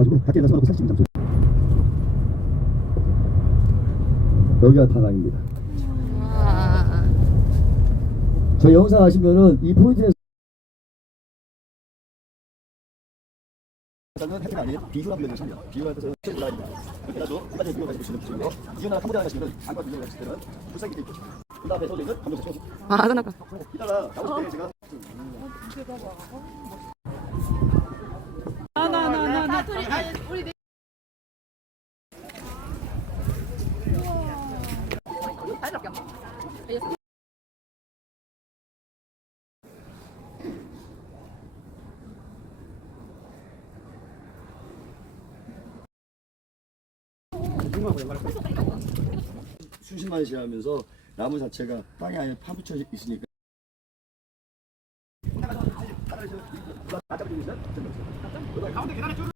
가지고 밖에 나서 사진 찍는 장 여기가 다낭입니다. 와. 저희 영상 하시면은 이 포인트에서 저는 해피가 아니에요. 비유라 것입니다. 비유라 뜻은. 그래서 두 가지 비유가 있는 것이고 이유나 카모라 하시면 안과 비유가 있을 때는 불쌍히 돼 있고 그 다음에 소리는 감정 자체 아, 그나까. 이따가 나오실 때 제가 수십만 지나면서 나무 자체가 땅에 아예 파묻혀 있으니까. 가운데 계단에 줄